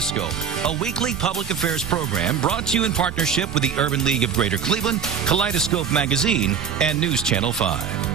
Kaleidoscope, a weekly public affairs program brought to you in partnership with the Urban League of Greater Cleveland, Kaleidoscope Magazine, and News Channel 5.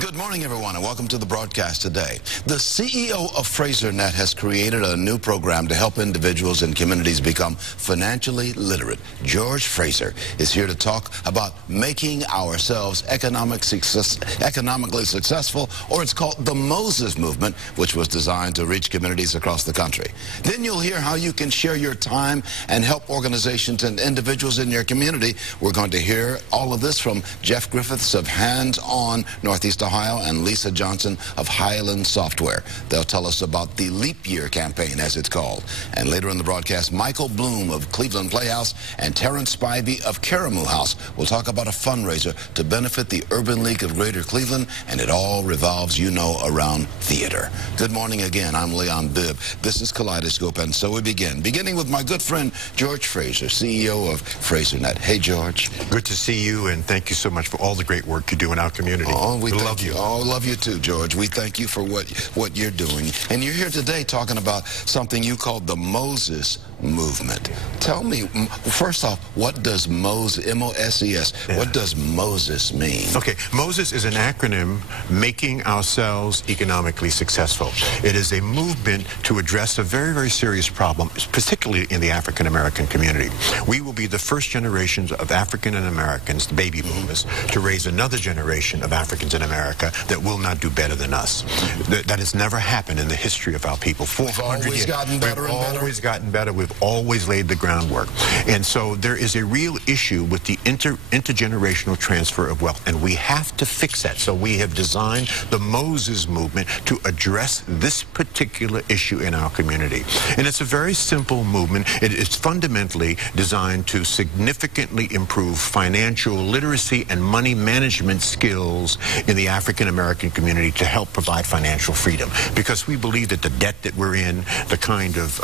Good morning, everyone, and welcome to the broadcast today. The CEO of Frasernet has created a new program to help individuals and communities become financially literate. George Fraser is here to talk about making ourselves economically successful, or it's called the Moses Movement, which was designed to reach communities across the country. Then you'll hear how you can share your time and help organizations and individuals in your community. We're going to hear all of this from Jeff Griffiths of HandsOn, Northeast Ohio, and Lisa Johnson of Highland Software. They'll tell us about the Leap Year campaign, as it's called. And later in the broadcast, Michael Bloom of Cleveland Playhouse and Terrence Spivey of Karamu House will talk about a fundraiser to benefit the Urban League of Greater Cleveland, and it all revolves, you know, around theater. Good morning again. I'm Leon Bibb. This is Kaleidoscope, and so we begin. Beginning with my good friend, George Fraser, CEO of Frasernet. Hey, George. Good to see you, and thank you so much for all the great work you do in our community. Oh, we love you. Oh, love you too, George. We thank you for what you're doing. And you're here today talking about something you call the Moses Movement. Tell me, first off, what does Moses, M-O-S-E-S, what does Moses mean? Okay, Moses is an acronym, making ourselves economically successful. It is a movement to address a very, very serious problem, particularly in the African American community. We will be the first generations of African Americans, the baby boomers, to raise another generation of Africans in America that will not do better than us. That has never happened in the history of our people. 400 years. We've always gotten better and better. We've always gotten better. We've always laid the groundwork. And so there is a real issue with the intergenerational transfer of wealth, and we have to fix that. So we have designed the Moses Movement to address this particular issue in our community. And it's a very simple movement. It is fundamentally designed to significantly improve financial literacy and money management skills in the African American community to help provide financial freedom. Because we believe that the debt that we're in, the kind of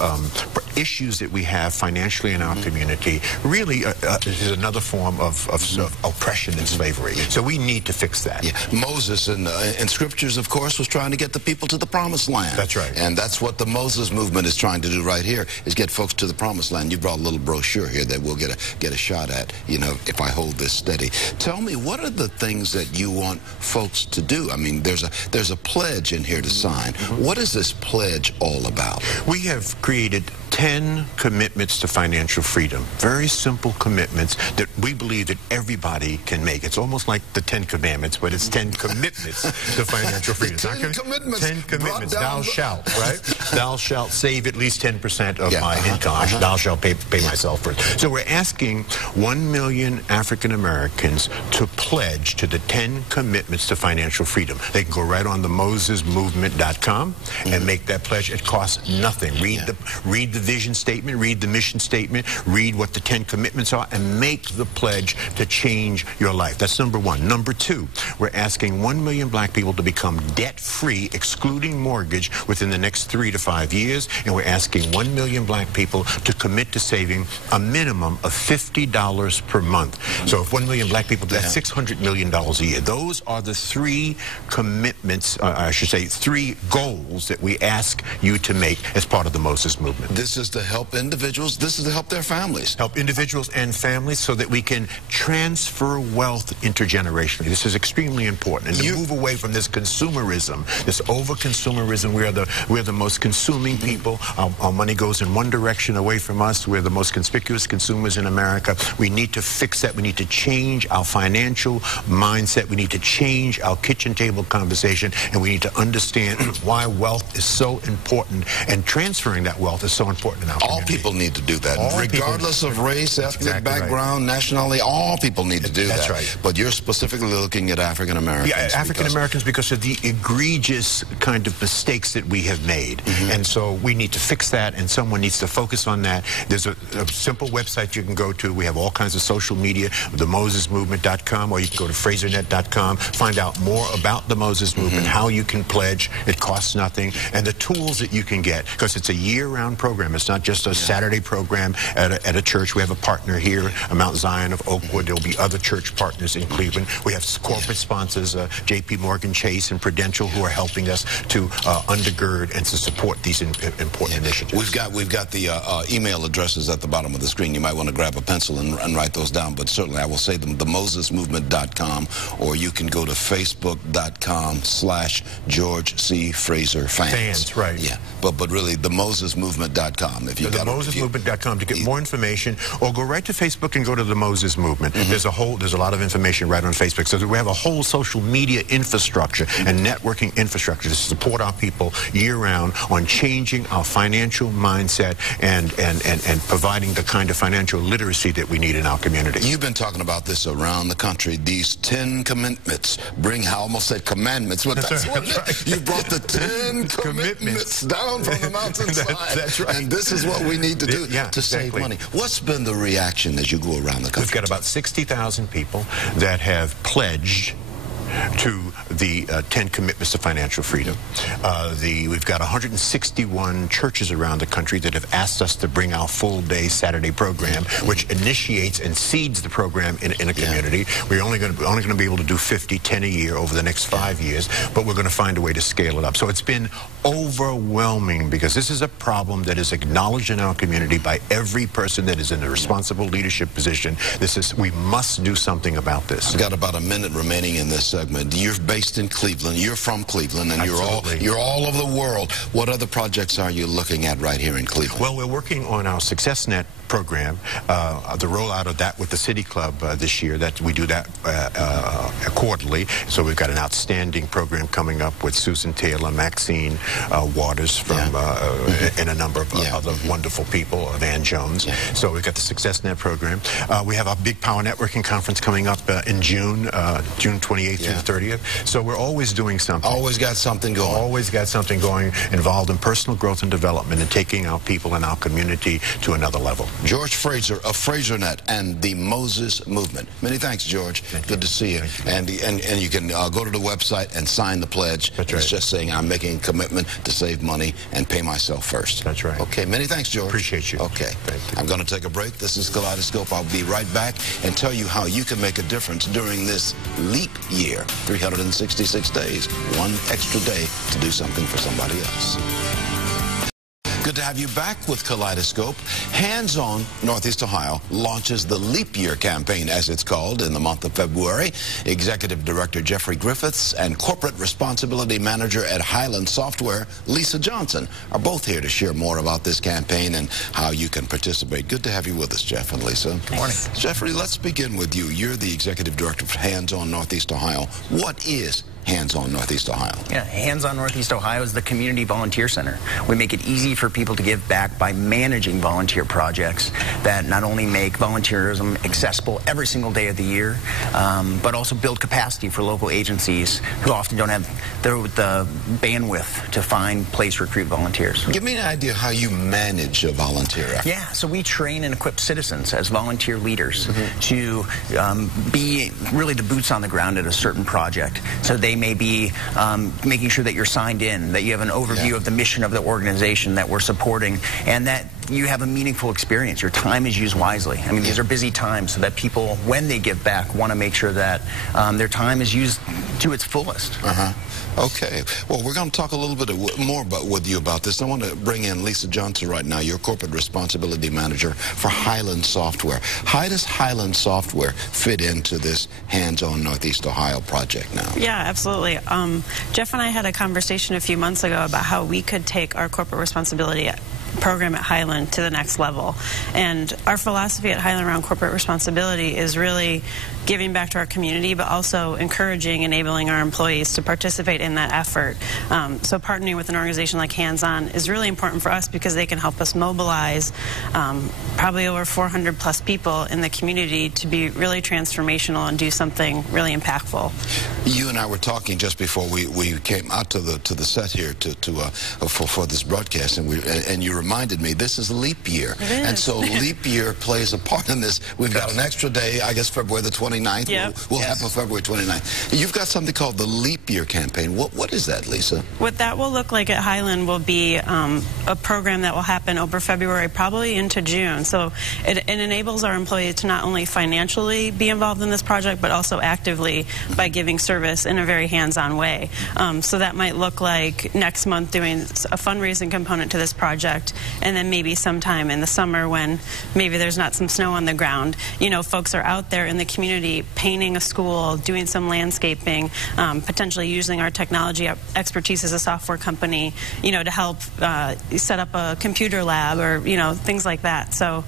issues that we have financially in our community, really is another form of oppression and slavery. So we need to fix that. Yeah. Moses in scriptures, of course, was trying to get the people to the promised land. That's right. And that's what the Moses Movement is trying to do right here, is get folks to the promised land. You brought a little brochure here that we'll get a shot at, you know, if I hold this steady. Tell me, what are the things that you want folks to do? I mean, there's a pledge in here to sign. What is this pledge all about? We have created 10 commitments to financial freedom. Very simple commitments that we believe that everybody can make. It's almost like the 10 Commandments, but it's 10 commitments to financial freedom. 10 commitments. 10 commitments. Thou shalt, right? Thou shalt save at least 10% of my income. Thou shalt pay myself for it. So we're asking 1 million African Americans to pledge to the 10 commitments to financial freedom. They can go right on the MosesMovement.com and make that pledge. It costs nothing. Read the vision statement, read the mission statement, read what the 10 commitments are, and make the pledge to change your life. That's number one. Number two, we're asking 1 million black people to become debt-free, excluding mortgage, within the next 3 to 5 years, and we're asking 1 million black people to commit to saving a minimum of $50 per month. So if 1 million black people do that, $600 million a year. Those are the 3 commitments, I should say 3 goals that we ask you to make as part of the Moses Movement. This is to help individuals. This is to help their families. Help individuals and families so that we can transfer wealth intergenerationally. This is extremely important. And to move away from this consumerism, this over-consumerism. We're the most consuming people. Our money goes in one direction away from us. We're the most conspicuous consumers in America. We need to fix that. We need to change our financial mindset. We need to change our kitchen table conversation. And we need to understand why wealth is so important. And transferring that wealth is so important in our community. All people need to do that. Regardless of race, ethnic background, nationality, all people need to do that. That's right. But you're specifically looking at African Americans. Yeah, African Americans because of the egregious kind of mistakes that we have made. And so we need to fix that, and someone needs to focus on that. There's a simple website you can go to. We have all kinds of social media, themosesmovement.com, or you can go to Frasernet.com, find out more about the Moses Movement, how you can pledge. It costs nothing, and the tools that you can get, because it's a year-round program. program. It's not just a Saturday program at a church. We have a partner here, Mount Zion of Oakwood. There will be other church partners in Cleveland. We have corporate sponsors, J.P. Morgan Chase and Prudential, who are helping us to undergird and to support these important initiatives. We've got the email addresses at the bottom of the screen. You might want to grab a pencil and write those down, but certainly I will say them, themosesmovement.com, or you can go to facebook.com/George C. Fraser Fans. Right. Yeah, but really themosesmovement.com. If you got themosesmovement.com to get more information, or go right to Facebook and go to the Moses Movement. There's a lot of information right on Facebook. So we have a whole social media infrastructure and networking infrastructure to support our people year-round on changing our financial mindset and providing the kind of financial literacy that we need in our community. You've been talking about this around the country. These 10 commitments I almost said commandments, but that's right. You brought the 10 commitments down from the mountainside. That's right. And this is what we need to do to save money. What's been the reaction as you go around the country? We've got about 60,000 people that have pledged to the 10 commitments to financial freedom. We've got 161 churches around the country that have asked us to bring our full-day Saturday program, which initiates and seeds the program in a community. We're only going to be able to do 10 a year over the next 5 years, but we're going to find a way to scale it up. So it's been overwhelming, because this is a problem that is acknowledged in our community by every person that is in a responsible leadership position. We must do something about this. I've got about a minute remaining in this segment. You're based in Cleveland. You're from Cleveland, and you're all over the world. What other projects are you looking at right here in Cleveland? Well, we're working on our SuccessNet program, the rollout of that with the City Club this year. That we do that quarterly. So we've got an outstanding program coming up with Susan Taylor, Maxine Waters from and a number of other wonderful people, Van Jones. So we've got the SuccessNet program. We have our big Power Networking Conference coming up in June 28th through the 30th. So we're always doing something. Always got something going. Always got something going, involved in personal growth and development and taking our people and our community to another level. George Fraser of Frasernet and the Moses Movement. Many thanks, George. Good to see you. And you can go to the website and sign the pledge. That's right. It's just saying I'm making a commitment to save money and pay myself first. That's right. Okay, many thanks, George. Appreciate you. Okay. I'm going to take a break. This is Kaleidoscope. I'll be right back and tell you how you can make a difference during this leap year. 366 days, one extra day to do something for somebody else. Good to have you back with Kaleidoscope. HandsOn Northeast Ohio launches the Leap Year campaign, as it's called, in the month of February. Executive Director Jeffrey Griffiths and Corporate Responsibility Manager at Highland Software, Lisa Johnson, are both here to share more about this campaign and how you can participate. Good to have you with us, Jeff and Lisa. Good morning. Jeffrey, let's begin with you. You're the Executive Director for HandsOn Northeast Ohio. What is HandsOn Northeast Ohio? Yeah, HandsOn Northeast Ohio is the Community Volunteer Center. We make it easy for people to give back by managing volunteer projects that not only make volunteerism accessible every single day of the year, but also build capacity for local agencies who often don't have the bandwidth to find, place, recruit volunteers. Give me an idea how you manage a volunteer effort. Yeah, so we train and equip citizens as volunteer leaders to be really the boots on the ground at a certain project. So they may be making sure that you're signed in, that you have an overview of the mission of the organization that we're supporting, and that you have a meaningful experience. Your time is used wisely. I mean, these are busy times, so that people, when they give back, want to make sure that their time is used to its fullest. Okay. Well, we're going to talk a little bit more with you about this. I want to bring in Lisa Johnson right now, your Corporate Responsibility Manager for Highland Software. How does Highland Software fit into this HandsOn Northeast Ohio project now? Yeah, absolutely. Jeff and I had a conversation a few months ago about how we could take our corporate responsibility program at Highland to the next level. And our philosophy at Highland around corporate responsibility is really giving back to our community, but also encouraging, enabling our employees to participate in that effort. So partnering with an organization like HandsOn is really important for us because they can help us mobilize probably over 400 plus people in the community to be really transformational and do something really impactful. You and I were talking just before we came out to the set here for this broadcast, and you reminded me this is leap year. It is. And so leap year plays a part in this. We've got an extra day, I guess February the 28th. 29th. Yep. We'll have on February 29th. You've got something called the Leap Year Campaign. What is that, Lisa? What that will look like at Highland will be a program that will happen over February, probably into June. So it enables our employees to not only financially be involved in this project, but also actively by giving service in a very hands-on way. So that might look like next month doing a fundraising component to this project, and then maybe sometime in the summer when maybe there's not some snow on the ground, you know, folks are out there in the community painting a school, doing some landscaping, potentially using our technology expertise as a software company, you know, to help set up a computer lab or, you know, things like that. So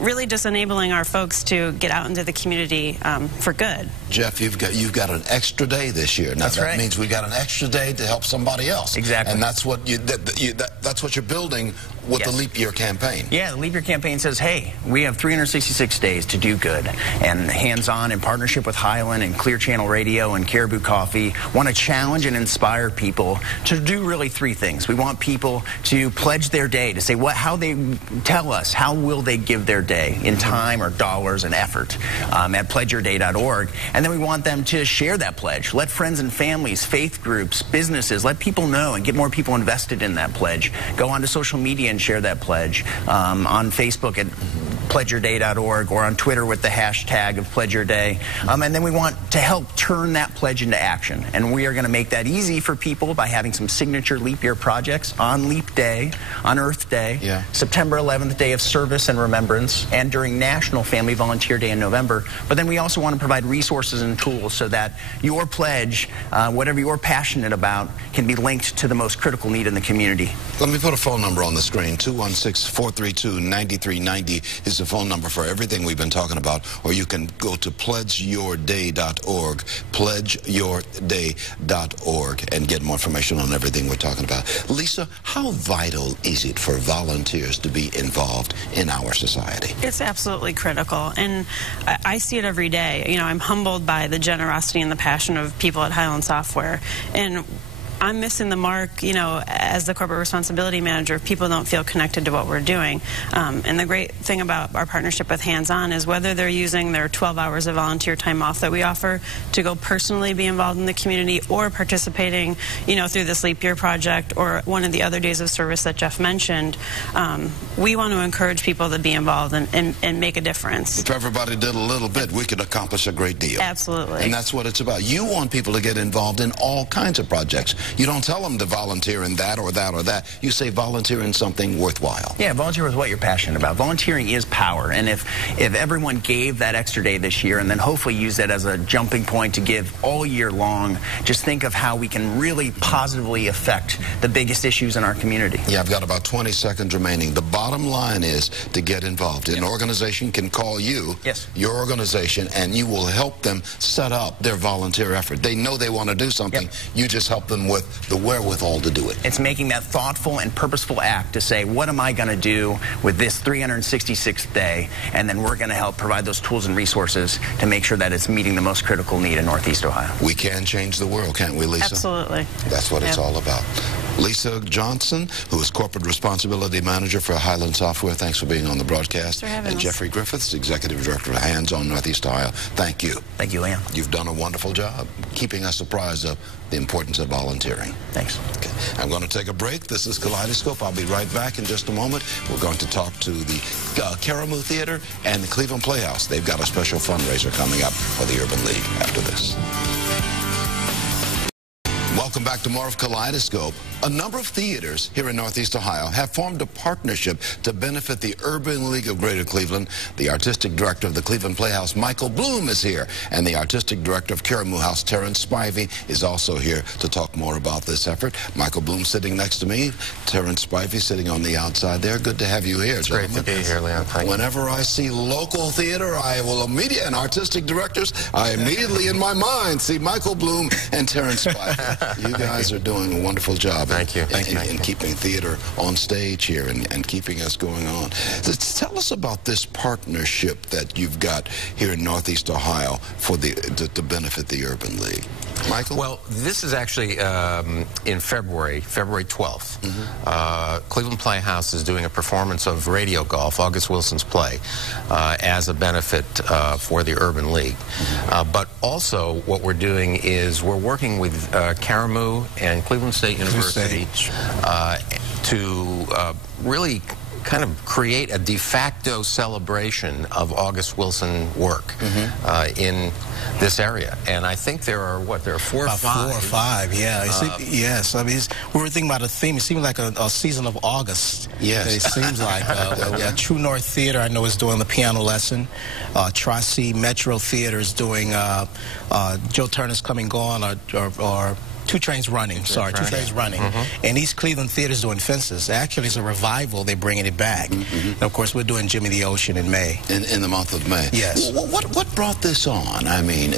really just enabling our folks to get out into the community for good. Jeff, you've got an extra day this year. Now, That's that right. means we've got an extra day to help somebody else. Exactly. And that's what that's what you're building with the Leap Year campaign. Yeah, the Leap Year campaign says, hey, we have 366 days to do good. And Hands-On, in partnership with Highland and Clear Channel Radio and Caribou Coffee, want to challenge and inspire people to do really three things. We want people to pledge their day, to say how they tell us, how will they give their day in time or dollars and effort at pledgeyourday.org. And then we want them to share that pledge. Let friends and families, faith groups, businesses, let people know and get more people invested in that pledge. Go onto social media and share that pledge on Facebook at pledgeyourday.org or on Twitter with the hashtag of pledgeyourday. And then we want to help turn that pledge into action. And we are going to make that easy for people by having some signature Leap Year projects on Leap Day, on Earth Day, September 11th, Day of Service and Remembrance, and during National Family Volunteer Day in November. But then we also want to provide resources and tools so that your pledge, whatever you're passionate about, can be linked to the most critical need in the community. Let me put a phone number on the screen. 216-432-9390 is the phone number for everything we've been talking about. Or you can go to pledgeyourday.org, pledgeyourday.org, and get more information on everything we're talking about. Lisa, how vital is it for volunteers to be involved in our society? It's absolutely critical, and I see it every day. You know, I'm humbled by the generosity and the passion of people at Highland Software, and I'm missing the mark, you know, as the corporate responsibility manager, if people don't feel connected to what we're doing. And the great thing about our partnership with Hands-On is whether they're using their 12 hours of volunteer time off that we offer to go personally be involved in the community or participating, you know, through this Leap Year project or one of the other days of service that Jeff mentioned, we want to encourage people to be involved and make a difference. If everybody did a little bit, we could accomplish a great deal. Absolutely. And that's what it's about. You want people to get involved in all kinds of projects. You don't tell them to volunteer in that or that or that. You say volunteer in something worthwhile. Yeah, volunteer with what you're passionate about. Volunteering is power, and if everyone gave that extra day this year and then hopefully use that as a jumping point to give all year long, just think of how we can really positively affect the biggest issues in our community. Yeah, I've got about 20 seconds remaining. The bottom line is to get involved. An organization can call you, your organization, and you will help them set up their volunteer effort. They know they want to do something. You just help them with the wherewithal to do it. It's making that thoughtful and purposeful act to say, what am I going to do with this 366th day? And then we're going to help provide those tools and resources to make sure that it's meeting the most critical need in Northeast Ohio. We can change the world, can't we, Lisa? Absolutely. That's what it's all about. Lisa Johnson, who is Corporate Responsibility Manager for Highland Software, thanks for being on the broadcast. Thanks for having us. Jeffrey Griffiths, Executive Director of Hands-On Northeast Ohio. Thank you. Thank you, Liam. You've done a wonderful job keeping us apprised of the importance of volunteering. Thanks. Okay. I'm going to take a break. This is Kaleidoscope. I'll be right back in just a moment. We're going to talk to the Caribou Theater and the Cleveland Playhouse. They've got a special fundraiser coming up for the Urban League after this. Welcome back to more of Kaleidoscope. A number of theaters here in Northeast Ohio have formed a partnership to benefit the Urban League of Greater Cleveland. The artistic director of the Cleveland Playhouse, Michael Bloom, is here, and the artistic director of Caribou House, Terrence Spivey, is also here to talk more about this effort. Michael Bloom sitting next to me, Terrence Spivey sitting on the outside there. Good to have you here, gentlemen. Great to be here, Leon. Thank you. Whenever I see local theater, I will and artistic directors, I immediately in my mind see Michael Bloom and Terrence Spivey. You guys are doing a wonderful job. Thank you. In keeping theater on stage here and keeping us going on. So tell us about this partnership that you've got here in Northeast Ohio for to benefit the Urban League. Michael? Well, this is actually in February 12th. Cleveland Playhouse is doing a performance of Radio Golf, August Wilson's play, as a benefit for the Urban League. But also what we're doing is we're working with Karamu and Cleveland State University to really kind of create a de facto celebration of August Wilson work in this area. And I think there are, what, there are four or five, yeah. Yes, I mean, we were thinking about a theme. It seems like a season of August. Yes. It seems like. True North Theater, I know, is doing the piano lesson. Tri-C Metro Theater is doing Joe Turner's Coming Gone, or Two Trains Running, Two Trains Running. And East Cleveland Theater's doing Fences. Actually, it's a revival. They're bringing it back. And, of course, we're doing Jimmy the Ocean in May. In the month of May. Yes. What brought this on? I mean,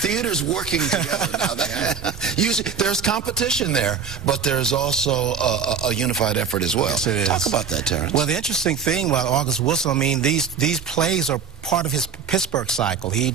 theater's working together now. Usually, there's competition there, but there's also a unified effort as well. Yes, it is. Talk about that, Terrence. Well, the interesting thing about August Wilson, I mean, these plays are part of his Pittsburgh cycle. He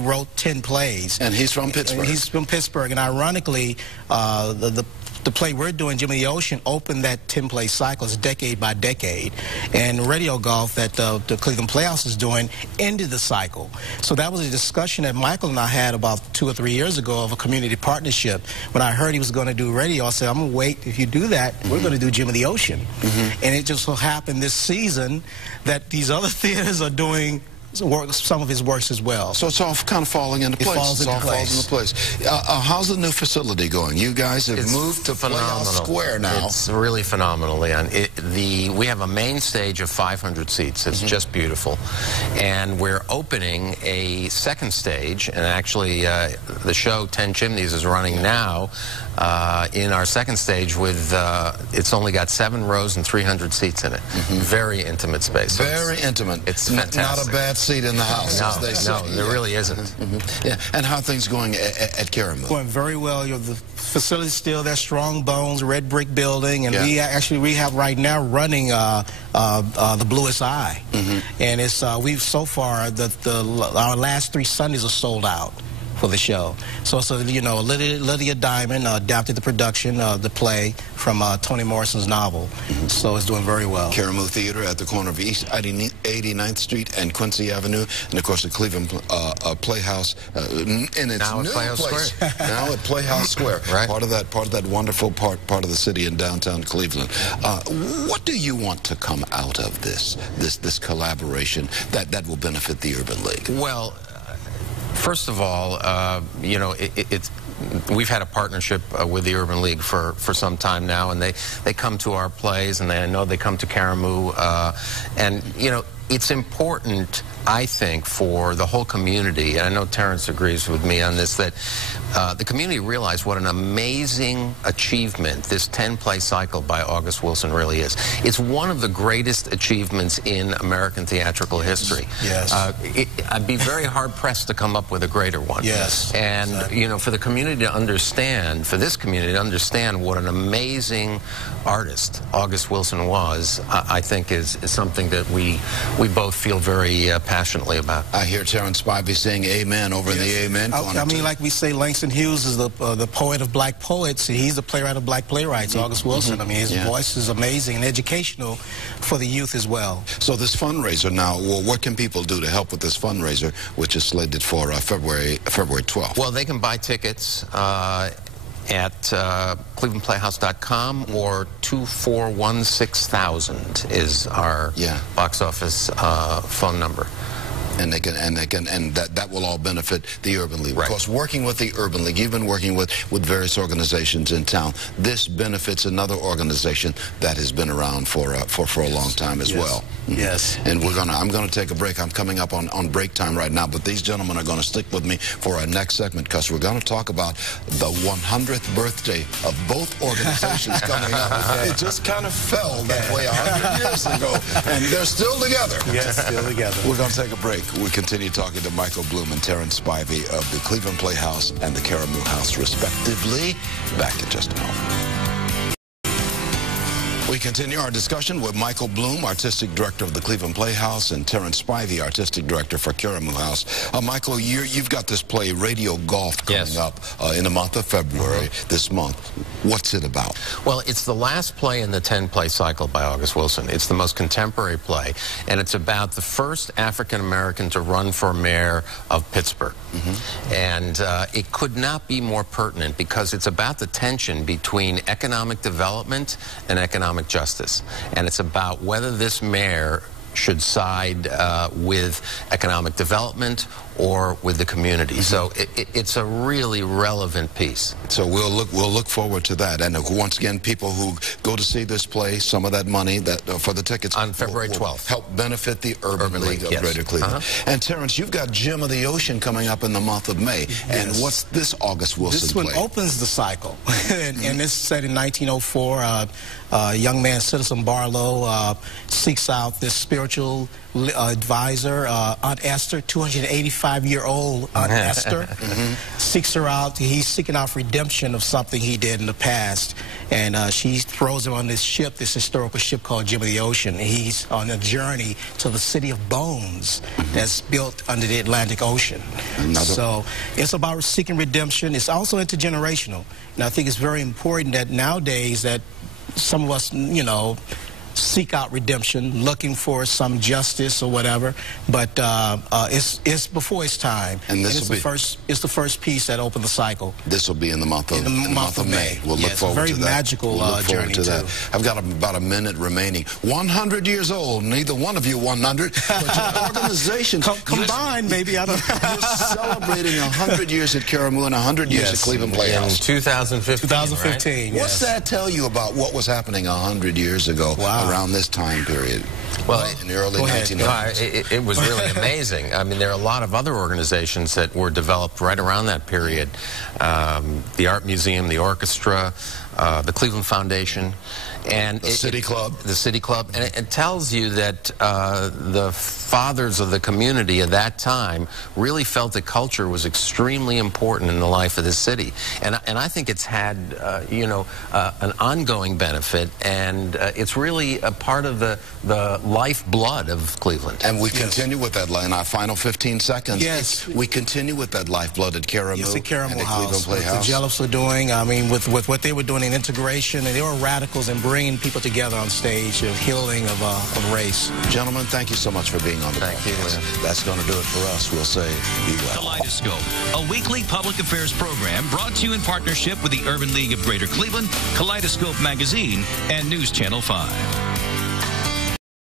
wrote 10 plays. And he's from Pittsburgh. He's from Pittsburgh. And ironically, the play we're doing, Jimmy the Ocean, opened that 10-play cycle. It's decade by decade. And Radio Golf that the Cleveland Playhouse is doing ended the cycle. So that was a discussion that Michael and I had about 2 or 3 years ago of a community partnership. When I heard he was going to do radio, I said, I'm going to wait. If you do that, we're going to do Jimmy the Ocean. And it just so happened this season that these other theaters are doing some of his works as well. So it's all kind of falling into place. Falls into place. How's the new facility going? You guys have moved to Playhouse Square now. It's really phenomenal, Leon. We have a main stage of 500 seats. It's just beautiful. And we're opening a second stage, and actually the show 10 Chimneys is running now in our second stage with, it's only got 7 rows and 300 seats in it. Very intimate space. So Very intimate. It's fantastic. Not a bad seat in the house, as they say. No, there really isn't. Yeah. And how are things going at Karamu? Going very well. The facility's still there, strong bones, red brick building, and we have right now running the Bluest Eye. And it's we've so far our last 3 Sundays are sold out for the show. So Lydia Diamond adapted the production of the play from Toni Morrison's novel. So it's doing very well. Karamu Theater at the corner of East 89th Street and Quincy Avenue, and of course the Cleveland Playhouse in its now new Playhouse place. Square. Now at Playhouse Square. Right. Part of that wonderful part of the city in downtown Cleveland. What do you want to come out of this collaboration that will benefit the Urban League? Well, first of all, we've had a partnership with the Urban League for some time now, and they come to our plays, and I know they come to Karamu, and it's important, I think, for the whole community, and I know Terrence agrees with me on this, that the community realize what an amazing achievement this 10-play cycle by August Wilson really is. It's one of the greatest achievements in American theatrical history. Yes. I'd be very hard-pressed to come up with a greater one. Yes. And, for the community to understand, for this community to understand what an amazing artist August Wilson was, I think is something that we both feel very passionately about. I hear Terrence Spivey saying amen over in the amen corner. I mean, like we say, Langston Hughes is the poet of black poets. He's the playwright of black playwrights, August Wilson. I mean, his voice is amazing and educational for the youth as well. So this fundraiser now, what can people do to help with this fundraiser, which is slated for February 12th? Well, they can buy tickets at clevelandplayhouse.com, or 2416000 is our box office phone number. And that will all benefit the Urban League. Right. Of course, working with the Urban League, you've been working with various organizations in town. This benefits another organization that has been around for a long time as well. Yes. And I'm gonna take a break. I'm coming up on break time right now, but these gentlemen are gonna stick with me for our next segment, because we're gonna talk about the 100th birthday of both organizations coming up. It just kind of fell that way 100 years ago, and they're still together. Yes, still together. We're gonna take a break. break, we continue talking to Michael Bloom and Terrence Spivey of the Cleveland Playhouse and the Karamu House, respectively. Back in just a moment. We continue our discussion with Michael Bloom, Artistic Director of the Cleveland Playhouse, and Terrence Spivey, Artistic Director for Karamu House. Michael, you've got this play, Radio Golf, coming up in the month of February, this month. What's it about? Well, it's the last play in the 10-play cycle by August Wilson. It's the most contemporary play, and it's about the first African-American to run for mayor of Pittsburgh. And it could not be more pertinent because it's about the tension between economic development and economic justice, and it's about whether this mayor should side with economic development or with the community. So it's a really relevant piece. So we'll look forward to that. And once again, people who go to see this play, some of that money that for the tickets on February 12th help benefit the Urban League of Greater Cleveland. And Terrence, you've got Gem of the Ocean coming up in the month of May. And what's this August Wilson play? This one opens the cycle, and it's set in 1904. Young man, Citizen Barlow, seeks out this spiritual advisor, Aunt Esther, 285-year-old Aunt Esther, seeks her out. He's seeking out redemption of something he did in the past, and she throws him on this ship, this historical ship called Gem of the Ocean. He's on a journey to the city of bones that's built under the Atlantic Ocean. So it's about seeking redemption. It's also intergenerational, and I think it's very important that nowadays that some of us, you know, seek out redemption, looking for some justice or whatever, but it's before its time. And this it's the first piece that opened the cycle. This will be in the month of May. We'll look forward to that. Very magical journey to that. I've got about a minute remaining. 100 years old. Neither one of you 100, but your organization combined, maybe. I don't know. You're celebrating 100 years at Karamu and 100 years at Cleveland Playhouse. In 2015. 2015. Right? What's that tell you about what was happening 100 years ago? Around this time period? Well, in the early 1900s. It was really amazing. I mean, there are a lot of other organizations that were developed right around that period. The Art Museum, the Orchestra, the Cleveland Foundation, and the City Club. The City Club. And it tells you that the fathers of the community at that time really felt that culture was extremely important in the life of the city. And I think it's had, you know, an ongoing benefit, and it's really a part of the lifeblood of Cleveland. And we continue with that in our final 15 seconds. Yes. We continue with that lifeblood at Karamu. Yes, at Karamu and at House. Cleveland Playhouse. What the Jellips are doing, I mean, with what they were doing in integration, and they were radicals in bringing people together on stage, of healing of race. Gentlemen, thank you so much for being on the podcast. Thank you. That's going to do it for us. We'll say be well. Kaleidoscope, a weekly public affairs program brought to you in partnership with the Urban League of Greater Cleveland, Kaleidoscope Magazine, and News Channel 5.